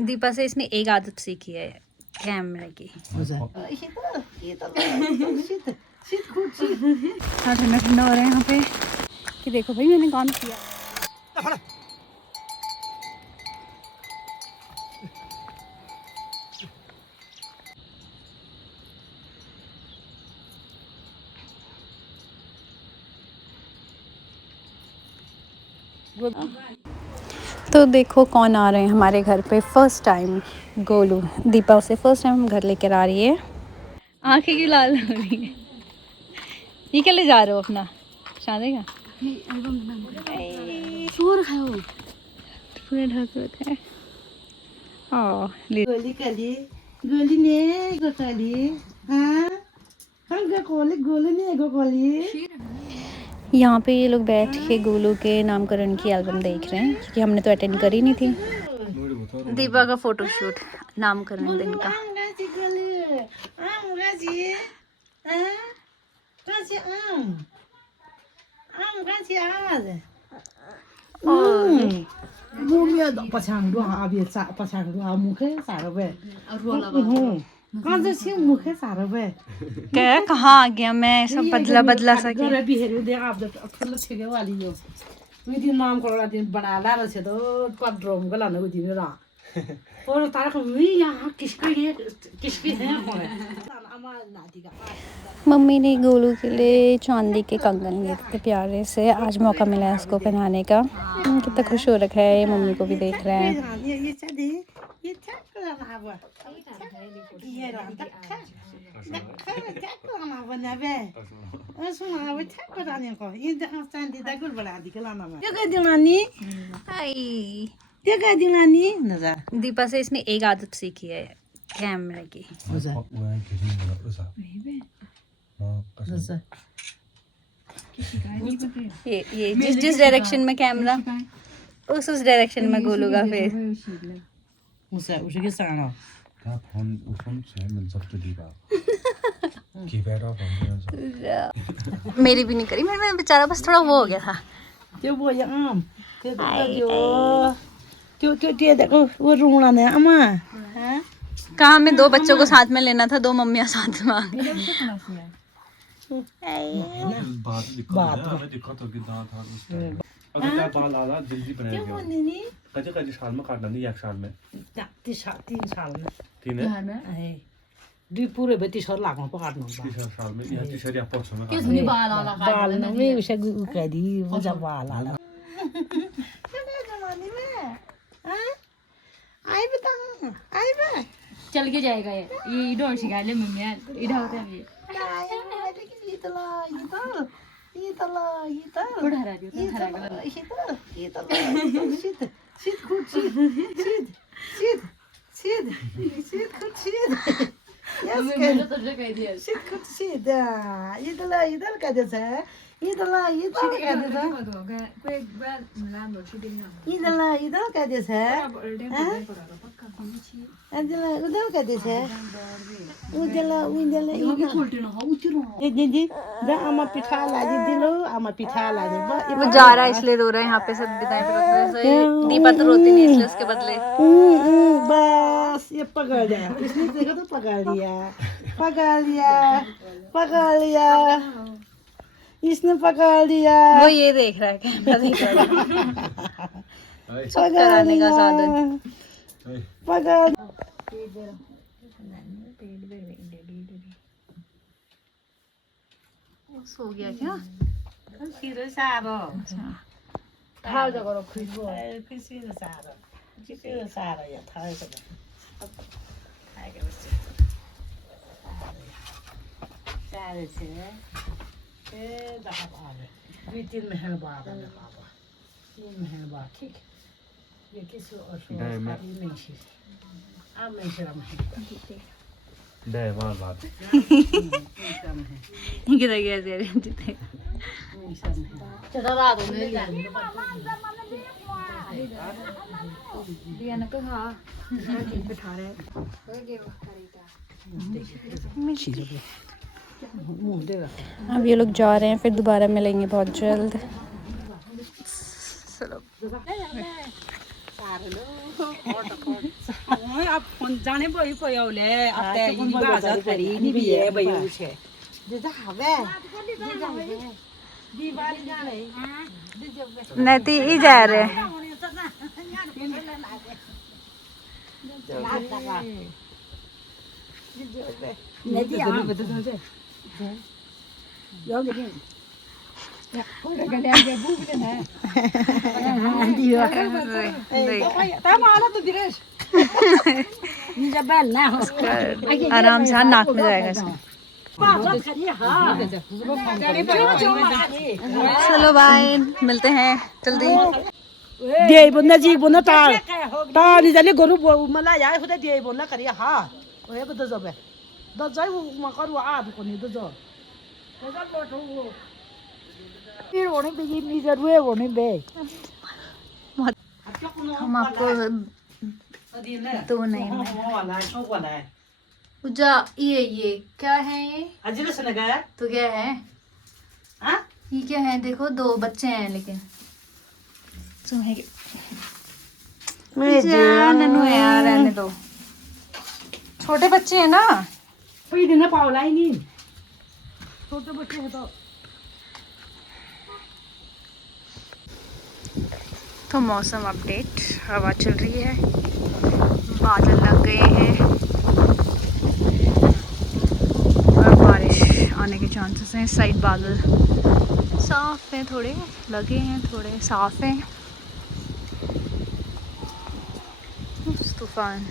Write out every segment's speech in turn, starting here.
दीपा से इसने एक आदत सीखी है कैमरे की। ठंडा ठंडा हो रहा है यहाँ पे कि देखो भाई मैंने काम किया। तो देखो कौन आ रहे हैं हमारे घर पे फर्स्ट टाइम। गोलू। दीपा उसे फर्स्ट टाइम घर लेकर आ रही है। आंखें क्यों लाल हो रही है? ये क्या ले जा रहे हो अपना शादी का? शोर खाओ पूरे ढक होते हैं। गोली कली गोली ने गोली हाँ हम क्या कोली गोली ने गोली। यहाँ पे ये लोग बैठ के गोलू के नामकरण की एल्बम देख रहे हैं क्योंकि हमने तो अटेंड करी नहीं थी। दीपा का फोटोशूट नामकरण दिन का। पछाङ डुहा अबे पछाङ डुहा मुखे सारो बे कौन से सी मुखे सारो बे क्या कहाँ आ गया मैं सब बदला बदला सा के गरे बिहेरु दे आप फुल छेगे वाली यो विधि नाम कोला दिन बना ला रहे तो पड्रोम गला न उदी रा और तारा को वी यहाँ किसकी है मम्मी ने गोलू के लिए चांदी के कंगन लिए थे प्यारे से। आज मौका मिला है उसको पहनाने का। कितना खुश हो रखा है। मम्मी को भी देख रहे हैं। दीपा से इसने एक आदत सीखी है कैमरे की। ये जिस डायरेक्शन में कैमरा उस डायरेक्शन में गोलू का फेस। मेरी भी नहीं करी। मेरा बेचारा बस थोड़ा वो हो गया था। देखो वो रोना ने अम्मा कहाँ में दो बच्चों को साथ में लेना था, दो मम्मियाँ साथ में आ गई। बाल आला जल्दी बनाएंगे कच्चे साल में काटना नहीं, एक साल में 3 साल में 3 है दुई पूरे 32 साल लाग्नु पकाट्नु 3 साल में या 3 या 5 में के सुनी बाल आला बाल न में उसे कदी वो जब बाल आला आई बता आई बे चल के जाएगा ये इधर सिखा ले मम्मी यार इधर होते हैं ये वो जा रहा है इसलिए रो रहा है। यहाँ पे सब बिताएं दीपा तो रोती नहीं इसलिए उसके बदले बस ये पकड़ लिया इसने देखा तो पकड़ लिया इसने पकड़ लिया। वो ये देख रहा है कैमरा देख रहा है सब कराने का साधन पकड़ सो गया क्या? खिरो सारो था जगह खुशबू खिरो सारो या था सारे से दुई 3 महीने बाद बाबा 3 महीने बाद ठीक ये किसी और नहीं आप नहीं शर्म दे बार बार किधर गया तेरे जिते चला रात में दिया ना तो हाँ बिठा रहे अब ये लोग जा रहे हैं, फिर दोबारा मिलेंगे बहुत जल्द। चलो अब जाने बही पयाउले अब ते इनी बाजा करी नि बिए बही छे नती ई जा रहे आराम से नाक में जाएगा इसमें। चलो बाय, मिलते हैं जल्दी। दे बोलना जी बोलना ता नि जाने गरु मला या होते दे बोलना करिया हा ओए बद जबे द जाय म करू आ को नि द जो फिर ओने बे नि जरूर ओने बे हम आपको तो नहीं उजा ये क्या है ये अजले से लगा तो क्या है हां ये क्या है देखो, 2 बच्चे हैं लेकिन तुम्हें नन्नू है यार, रहने दो, छोटे बच्चे हैं ना। कोई दिन पावला ही नहीं छोटे बच्चे हैं तो मौसम अपडेट, हवा चल रही है, बादल लग गए हैं और बारिश आने के चांसेस हैं। साइड बादल साफ हैं, थोड़े लगे हैं, थोड़े साफ हैं। तूफान।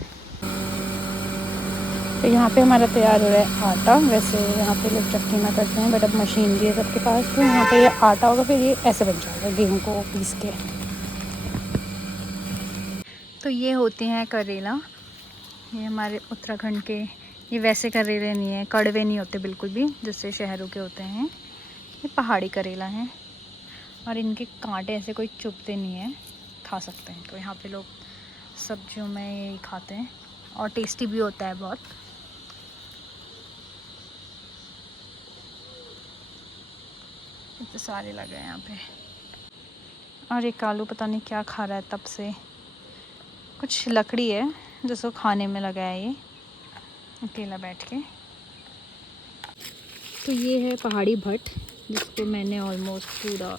तो यहाँ पे हमारा तैयार हो रहा है आटा। वैसे यहाँ पे लोग चक्की में करते हैं, बट अब मशीनरी है सबके पास, तो यहाँ पे ये आटा होगा, फिर ये ऐसे बन जाएगा गेहूँ को पीस के। तो ये होते हैं करेला, ये हमारे उत्तराखंड के, ये वैसे करेले नहीं है, कड़वे नहीं होते बिल्कुल भी जैसे शहरों के होते हैं, ये पहाड़ी करेला हैं और इनके कांटे ऐसे कोई चुभते नहीं हैं, खा सकते हैं। तो यहाँ पे लोग सब्जियों में यही खाते हैं और टेस्टी भी होता है बहुत। इतने सारे लगे हैं यहाँ पे। और एक आलू पता नहीं क्या खा रहा है तब से, कुछ लकड़ी है जिसको खाने में लगा है ये अकेला बैठ के। तो ये है पहाड़ी भट्ट, जिसको मैंने ऑलमोस्ट पूरा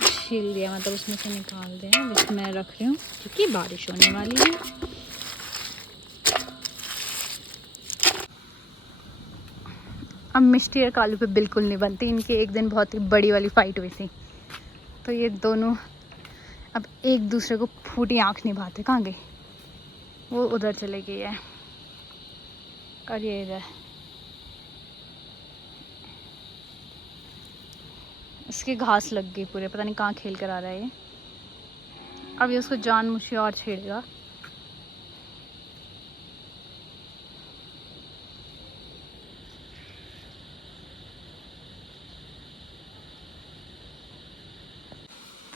छील दिया, मतलब उसमें से निकाल दिया, जिसमें मैं रख रही हूँ क्योंकि बारिश होने वाली है। अब मिष्टी और कालू पे बिल्कुल नहीं बनती, इनकी एक दिन बहुत ही बड़ी वाली फाइट हुई थी, तो ये दोनों अब एक दूसरे को फूटी आँख निभाते। कहाँ गई वो? उधर चले गई है और ये इधर। इसकी घास लग गई पूरे, पता नहीं कहाँ खेल कर आ रहा है ये। अब ये उसको जान मुझे और छेड़ेगा।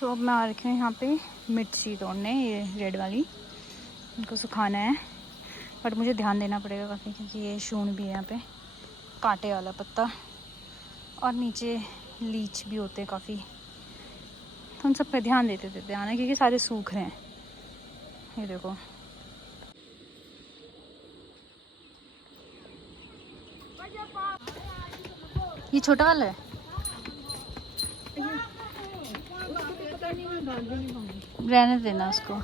तो अब मैं आ रखी हूँ यहाँ पे मिर्ची तोड़ने, ये रेड वाली, इनको सुखाना है, बट मुझे ध्यान देना पड़ेगा काफ़ी, क्योंकि ये शून भी है यहाँ पे, कांटे वाला पत्ता, और नीचे लीच भी होते हैं काफ़ी, तो उन सब पे ध्यान देते देते आना, क्योंकि सारे सूख रहे हैं। ये देखो, ये छोटा वाला है, रहने देना उसको।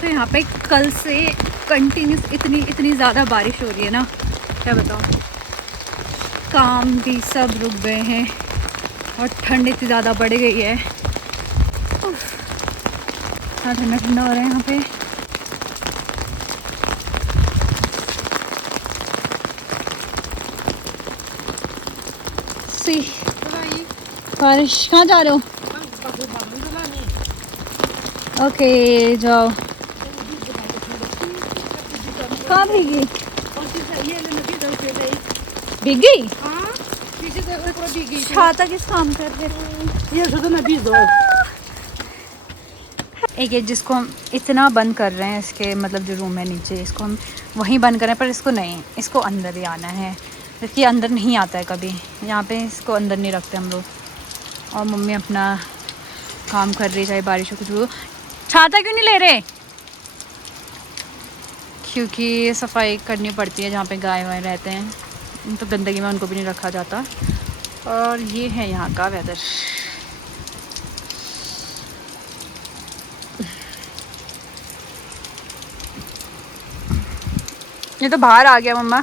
तो यहाँ पे कल से कंटिन्यूस इतनी ज़्यादा बारिश हो रही है ना, क्या बताओ, काम भी सब रुक गए हैं और ठंड इतनी ज़्यादा बढ़ गई है। ठंडा ठंडा हो रहा है यहाँ पे। सी बारिश, कहाँ जा रहे हो? ओके जाओ। कहाँ भीगी? भीग गई? पीछे देखो पूरा भीग गई थी। छाता किस काम कर रहे हो? ये छोटा ना बीज दो। एक ये जिसको हम इतना बंद कर रहे हैं, इसके मतलब जो रूम है नीचे, इसको हम वहीं बंद कर रहे हैं, पर इसको नहीं, इसको अंदर ही आना है, क्योंकि अंदर नहीं आता है कभी। यहाँ पे इसको अंदर नहीं रखते हम लोग। और मम्मी अपना काम कर रही, चाहे बारिश हो कुछ हो। छाता क्यों नहीं ले रहे? क्योंकि सफाई करनी पड़ती है जहाँ पे गाय वाय रहते हैं, तो गंदगी में उनको भी नहीं रखा जाता। और ये है यहाँ का वेदर। ये तो बाहर आ गया मम्मा।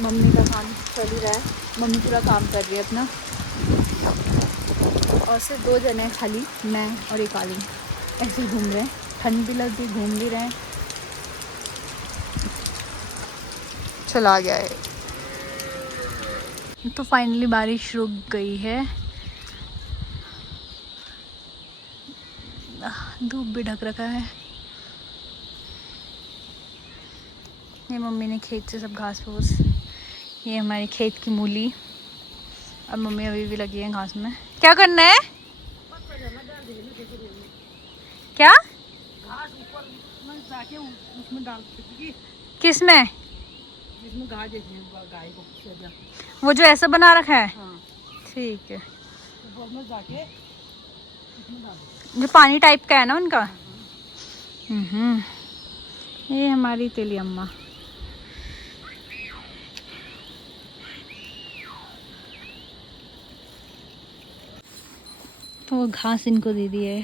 मम्मी का काम चल ही रहा है, मम्मी पूरा काम कर रही है अपना। और सिर्फ 2 जने हैं खाली, मैं और एक आलू, ऐसे ही घूम रहे हैं। ठंड भी लग गई, घूम भी रहे हैं। चला गया है। तो फाइनली बारिश रुक गई है। धूप भी ढक रखा है। ये मम्मी ने खेत से सब घास फूस, ये हमारी खेत की मूली। और मम्मी अभी भी लगी है घास में। क्या करना है? क्या? उसमें डाल किस में? जिसमें गाय देती है गाय को सेजा। वो जो ऐसा बना रखा है? हाँ। ठीक है। ऊपर में जाके इसमें डाल। जो पानी टाइप का है ना उनका। ये हमारी तेली अम्मा। तो घास इनको दे दी है,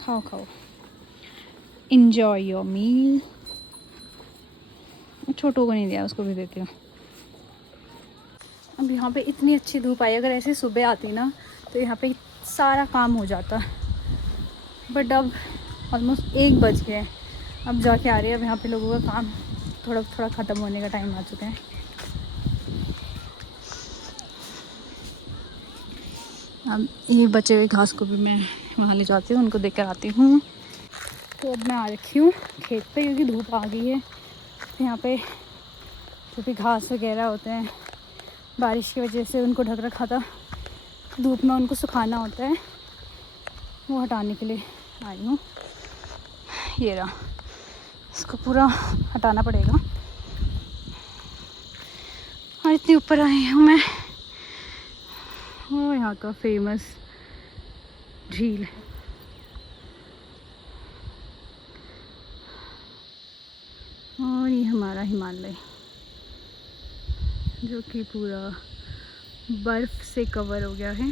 खाओ खाओ, इंजॉय योर मील। छोटों को नहीं दिया, उसको भी देती हूँ। अब यहाँ पे इतनी अच्छी धूप आई, अगर ऐसे सुबह आती ना तो यहाँ पे सारा काम हो जाता। बट अब ऑलमोस्ट 1 बज गए, अब जाके आ रही है। अब यहाँ पे लोगों का काम थोड़ा थोड़ा ख़त्म होने का टाइम आ चुका है। अब ये बचे हुए घास को भी मैं वहाँ ले जाती हूँ, उनको देकर आती हूँ। तो अब मैं आ रखी हूँ खेत पे, क्योंकि धूप आ गई है। तो यहाँ पे जो भी घास वगैरह होते हैं, बारिश की वजह से उनको ढक रखा था, धूप में उनको सुखाना होता है, वो हटाने के लिए आई हूँ। ये रहा, इसको पूरा हटाना पड़ेगा। और इतनी ऊपर आई हूँ मैं, वो यहाँ का फेमस झील। और ये हमारा हिमालय, जो कि पूरा बर्फ़ से कवर हो गया है।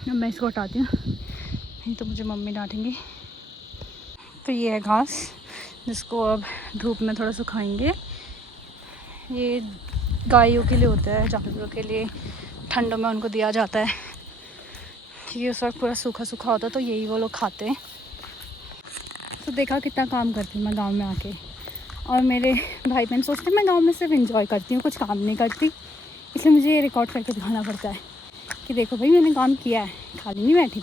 अब मैं इसको हटाती हूँ, नहीं तो मुझे मम्मी डांटेंगी। तो ये है घास, जिसको अब धूप में थोड़ा सुखाएंगे। ये गायों के लिए होता है, जानवरों के लिए ठंडों में उनको दिया जाता है, क्योंकि उस वक्त पूरा सूखा सूखा होता है, तो यही वो लोग खाते हैं। तो देखा कितना काम करती हूँ मैं गांव में आके। और मेरे भाई बहन सोचते हैं मैं गांव में सिर्फ एंजॉय करती हूँ, कुछ काम नहीं करती। इसलिए मुझे ये रिकॉर्ड करके दिखाना पड़ता है कि देखो भाई मैंने काम किया है, खाली नहीं बैठी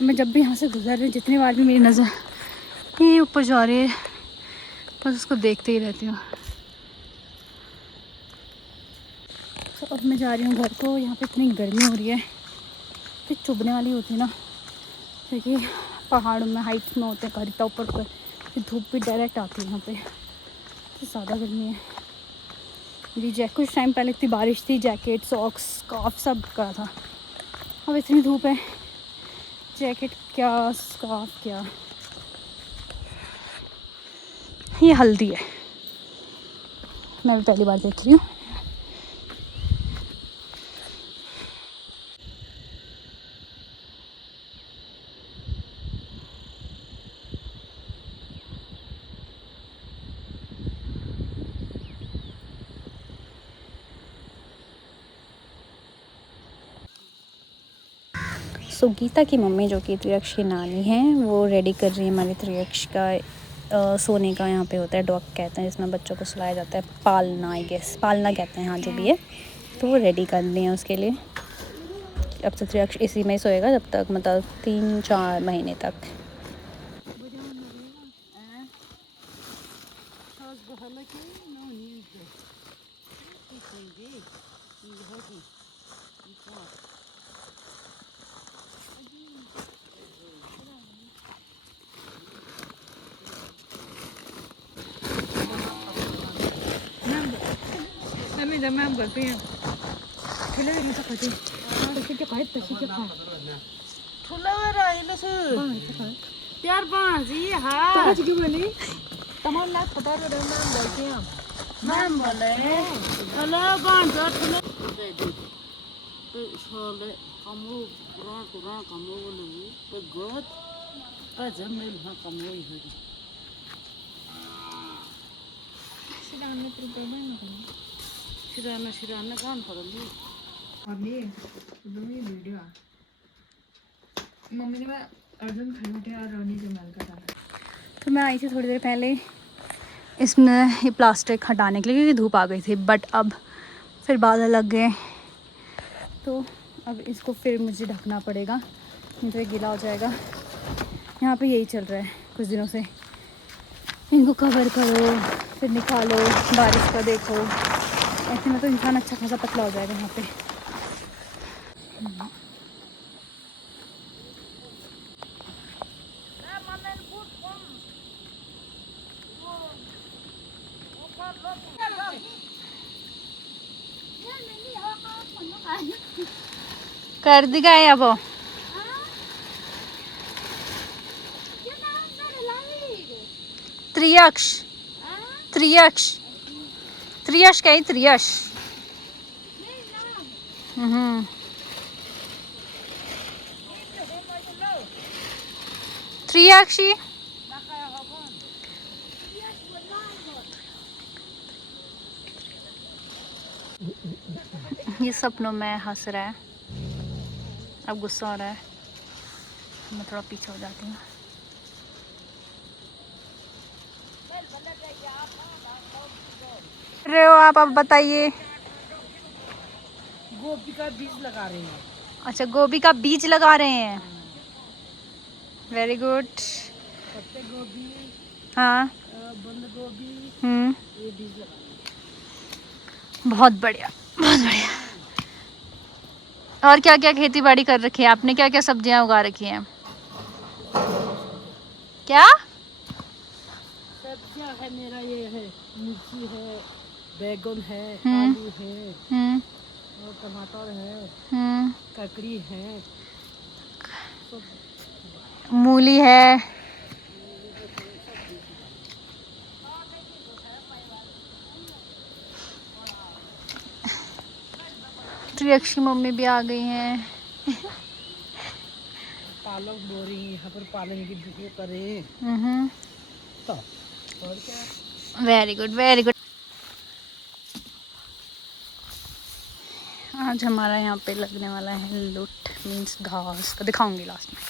मैं जब भी यहाँ से गुजर रही, जितनी बार भी मेरी नज़र ये ऊपर जा रही है, बस उसको देखते ही रहती हूँ। तो अब मैं जा रही हूँ घर को। यहाँ पे इतनी गर्मी हो रही है, तो चुभने वाली होती है ना, क्योंकि पहाड़ों में हाइट्स में होते हैं घर, इतना ऊपर पर धूप भी डायरेक्ट आती है यहाँ पे, तो ज़्यादा गर्मी है। मेरी कुछ टाइम पहले इतनी बारिश थी, जैकेट सॉक्स स्कार्फ सब करा था। अब इतनी धूप है, जैकेट क्या स्कार्फ क्या। ये हल्दी है, मैं भी पहली बार देख रही हूँ। सो गीता की मम्मी, जो कि त्रियक्ष की नानी है, वो रेडी कर रही है हमारे त्रियक्ष का सोने का। यहाँ पे होता है डॉग कहते हैं, जिसमें बच्चों को सुलाया जाता है, पालना आई गेस, पालना कहते हैं हाँ, जो भी है। तो वो रेडी कर रही हैं उसके लिए। अब तो त्रियक्ष इसी में ही सोएगा जब तक, मतलब 3-4 महीने तक। Kami da mam करते हैं खेले में तो खाते तसे के खाए तसे के खाए ठुला राहिले छु यार बाजी हा तो आज क्यों बोले तमाम लाख खबर हो रहा नाम बोलते हैं नाम बोले ठुला बांध ठुला दे दे तो सोले कमो पुरा कमो नहीं तो गोद अजमेल हा कमो ही है सिराने प्रोग्राम शिराना कान पड़ली अभी दोनों वीडियो मम्मी ने मैं अर्जुन खड़ूटे और रोनी जमाल का डाला तो मैं आई थी थोड़ी देर पहले इसमें ये प्लास्टिक हटाने के लिए क्योंकि धूप आ गई थी बट अब फिर बादल लग गए तो अब इसको फिर मुझे ढकना पड़ेगा नहीं तो ये गीला हो जाएगा। यहाँ पे यही चल रहा है कुछ दिनों से इनको कवर करो फिर निकालो बारिश का देखो ऐसे में तो इंसान अच्छा खासा पतला हो जाएगा यहाँ पे। कर दी गए अब त्रियक्ष त्रियक्ष त्रियश क्या है त्रियश त्रियक्षी ये सपनों में हंस रहा है अब गुस्सा हो रहा है मैं थोड़ा पीछे हो जाती हूँ। रहे हो आप अब बताइए। गोभी का बीज लगा रहे हैं। अच्छा गोभी का बीज लगा रहे हैं वेरी गुड। पत्ते गोभी हाँ बंद गोभी ये बीज लगा रहे हैं। बहुत बढ़िया बहुत बढ़िया। और क्या क्या खेती बाड़ी कर रखी है आपने क्या क्या सब्जियां उगा रखी हैं क्या सब्जियां है मेरा ये है मिर्ची है बैगन है आलू है और टमाटर है ककड़ी है मूली है त्रियक्षी मम्मी भी आ गई हैं। पालक बोरी यहाँ पर पालन की वीडियो करें तो और क्या। Very good very good. आज हमारा यहाँ पे लगने वाला है लुट मीन्स घास का दिखाऊंगी लास्ट में।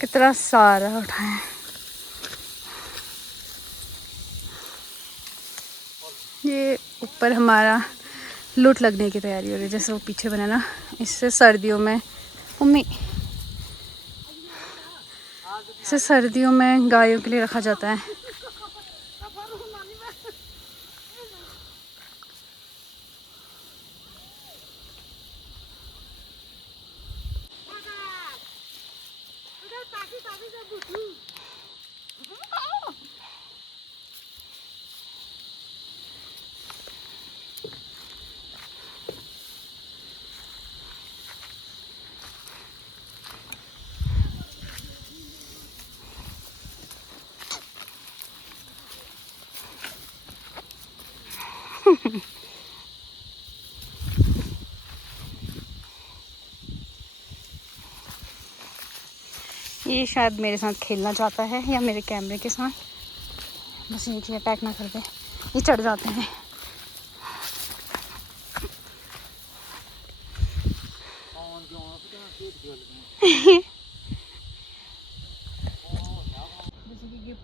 कितना सारा उठाए ये ऊपर हमारा लूट लगने की तैयारी हो रही है जैसे वो पीछे बना ना इससे सर्दियों में मम्मी इसे सर्दियों में गायों के लिए रखा जाता है। ये शायद मेरे साथ खेलना चाहता है या मेरे कैमरे के साथ बस ये अटैक ना कर दे ये चढ़ जाते हैं। गिफ्ट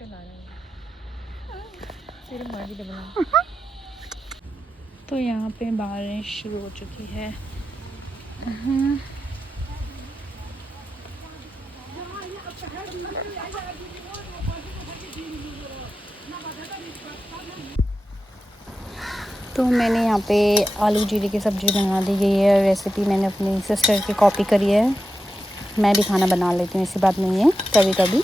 ला रहा है तो यहाँ पे बारिश शुरू हो चुकी है। तो मैंने यहाँ पे आलू जीरे की सब्ज़ी बना दी गई है। रेसिपी मैंने अपनी सिस्टर की कॉपी करी है। मैं भी खाना बना लेती हूँ, ऐसी बात नहीं है, कभी कभी।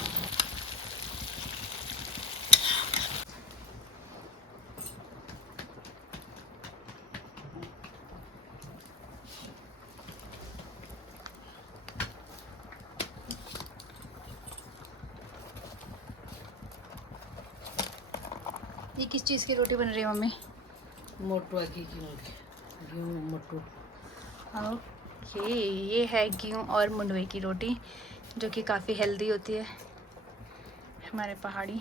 ये किस चीज़ की रोटी बन रही है मम्मी? मोटू की गेहूँ मोटू। ये है गेहूँ और मुंडवे की रोटी, जो कि काफ़ी हेल्दी होती है, हमारे पहाड़ी